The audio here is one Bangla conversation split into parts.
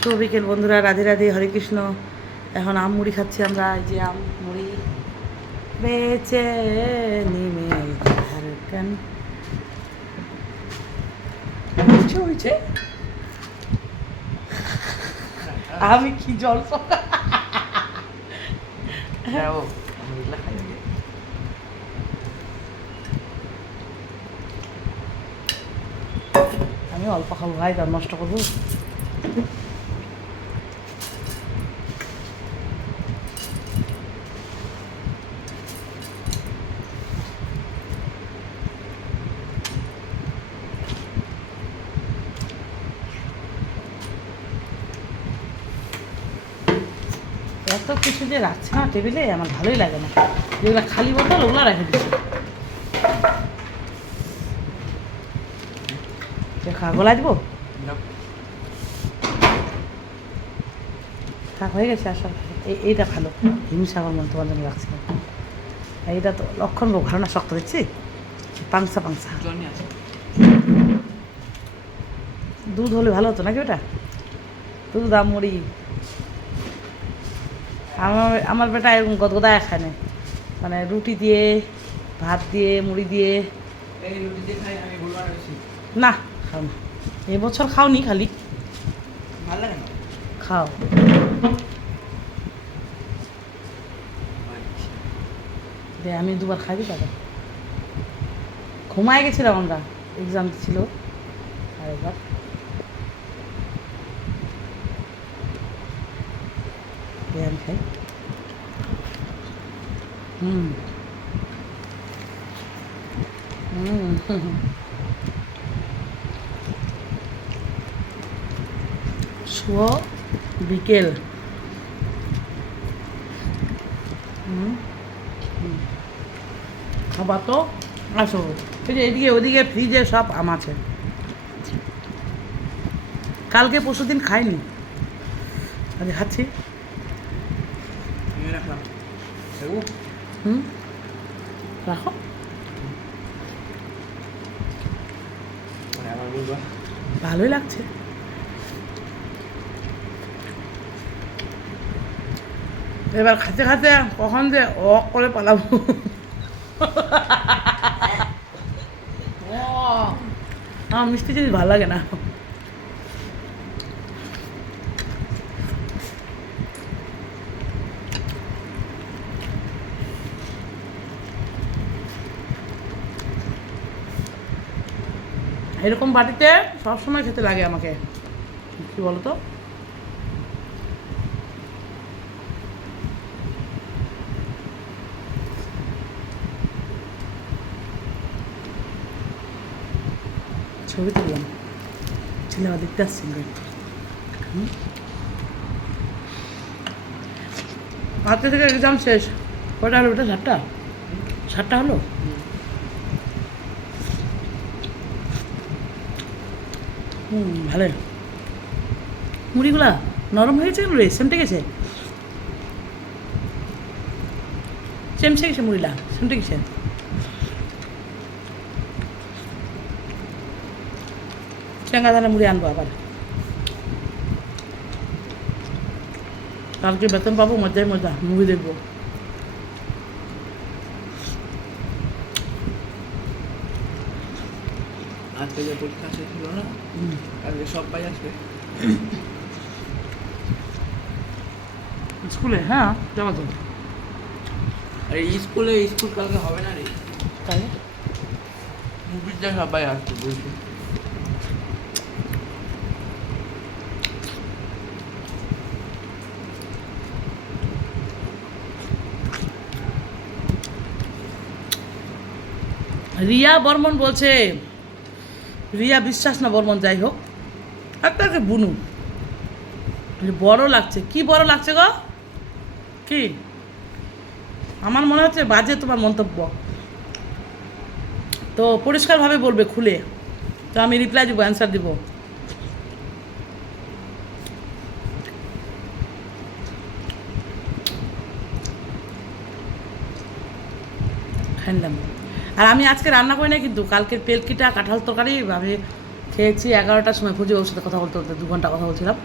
শুভ বিকেল বন্ধুরা, রাধে রাধে, হরে কৃষ্ণ। এখন আম মুড়ি খাচ্ছি আমরা। এই যে আম মুড়ি বেচে নিমে ঝাড়খান হয়েছে। আমি কি জল আমি অল্প খাবো ভাই, তার নষ্ট করবো। এত কিছু যে রাখছে না টেবিলে, আমার ভালোই লাগে না। যেগুলো খালি বোতল ওগুলো রেখে দিচ্ছি। গলায় দিব, থাক হয়ে গেছে। আসল এইটা ভালো, হিমসাগর মন তোমার জন্য রাখছি। এইটা তো লক্ষণ রোগ, ভালো না, শক্ত দিচ্ছি। পাংসা পাংসা দুধ হলে ভালো হতো নাকি ওটা। দুধ দাম মুড়ি। আমার বেটা এরকম গদগদায় খায় না, মানে রুটি দিয়ে, ভাত দিয়ে, মুড়ি দিয়ে। না খাও না, এবছর খাওনি, খালি ভালো লাগে না। খাও, দে আমি দুবার খাইবি তাহলে। ঘুমায় গেছিলাম আমরা, এক্সাম ছিল। আর এবার আমি খাই। শুভ বিকেল। খাবার তো আসো, এই যে এদিকে ওদিকে ফ্রিজে সব আম আছে। কালকে পরশু দিন খাইনি, আজ খাচ্ছি। রাখো। ভালোই লাগছে। এবার খাতে খাতে কখন যে অক করে পালাবো। আমার মিষ্টি জিনিস ভালো লাগে না। এরকম বাটিতে সবসময় খেতে লাগে আমাকে, কি বলো তো। ছবি তুললাম, ছেলে আবার দেখতে আসছি। আজকে থেকে এক্সাম শেষ। কটা হলো ওটা? 7টা। 7টা হলো। ভালোই। মুড়িগুলা নরম হয়ে গেছে কেন রে? সেমটে গেছে, সেমসে গেছে মুড়িলা, সেমটে গেছে। চেঙ্গা ধানে মুড়ি আনবো আবার। কালকে বেতন পাবো, মজাই মজা, মুভি দেখবো। আজকে যে পরীক্ষা শেষ হলো না, কালকে সবাই আসবে স্কুলে। হ্যাঁ যাবো তো। আর স্কুল কালকে হবে না রে, তাহলে মুভিটা সবাই আসবে বলছে। রিয়া বর্মন বলছে, রিয়া বিশ্বাস না বর্মন, যাই হোক, আপনাকে বুনু বড় লাগছে। কি বড় লাগছে গো? কি আমার মনে হচ্ছে বাজে তোমার মন্তব্য, তো পরিষ্কারভাবে বলবে, খুলে। তো আমি রিপ্লাই দিব, অ্যান্সার দিব। খাইলাম। আর আমি আজকে রান্না করি না কিন্তু, কালকের পেলকিটা কাঁঠাল তরকারি ভাবে খেয়েছি। 11টার সময় ফুজি ওর সাথে কথা বলতে বলতে 2 ঘন্টা কথা বলছিলাম।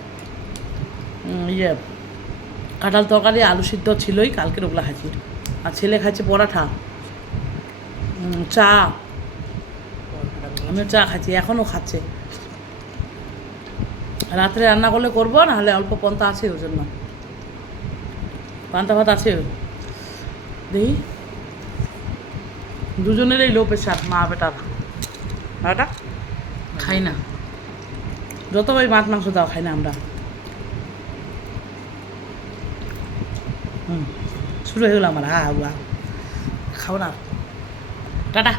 ইয়ে কাঁঠাল তরকারি আলু সিদ্ধ ছিলই, কালকের ওগুলো খাচ্ছি। আর ছেলে খাচ্ছে পরাঠা, চা। আমিও চা খাচ্ছি, এখনও খাচ্ছে। রাত্রে রান্না করলে করবো, নাহলে অল্প পন্তা আছে ওর জন্য, পান্তা ভাত আছে। দেখি দুজনেরই লো প্রেশার, মা বেটার। এটা খাই না, যত ওই মাছ মাংস দাও খাই না আমরা। শুরু হয়ে গেলো আমার, খাবো না। টাটা।